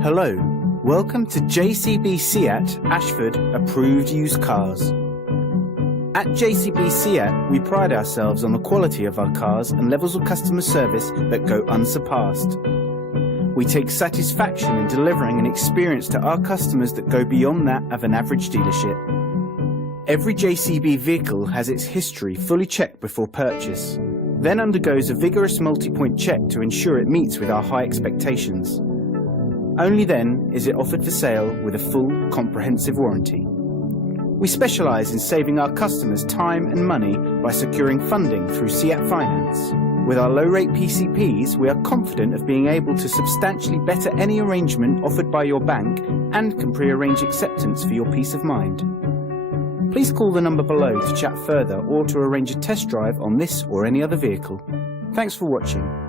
Hello, welcome to JCB Seat Ashford Approved Used Cars. At JCB Seat, we pride ourselves on the quality of our cars and levels of customer service that go unsurpassed. We take satisfaction in delivering an experience to our customers that go beyond that of an average dealership. Every JCB vehicle has its history fully checked before purchase, then undergoes a vigorous multi-point check to ensure it meets with our high expectations. Only then is it offered for sale with a full, comprehensive warranty. We specialise in saving our customers time and money by securing funding through Seat Finance. With our low-rate PCPs, we are confident of being able to substantially better any arrangement offered by your bank and can pre-arrange acceptance for your peace of mind. Please call the number below to chat further or to arrange a test drive on this or any other vehicle. Thanks for watching.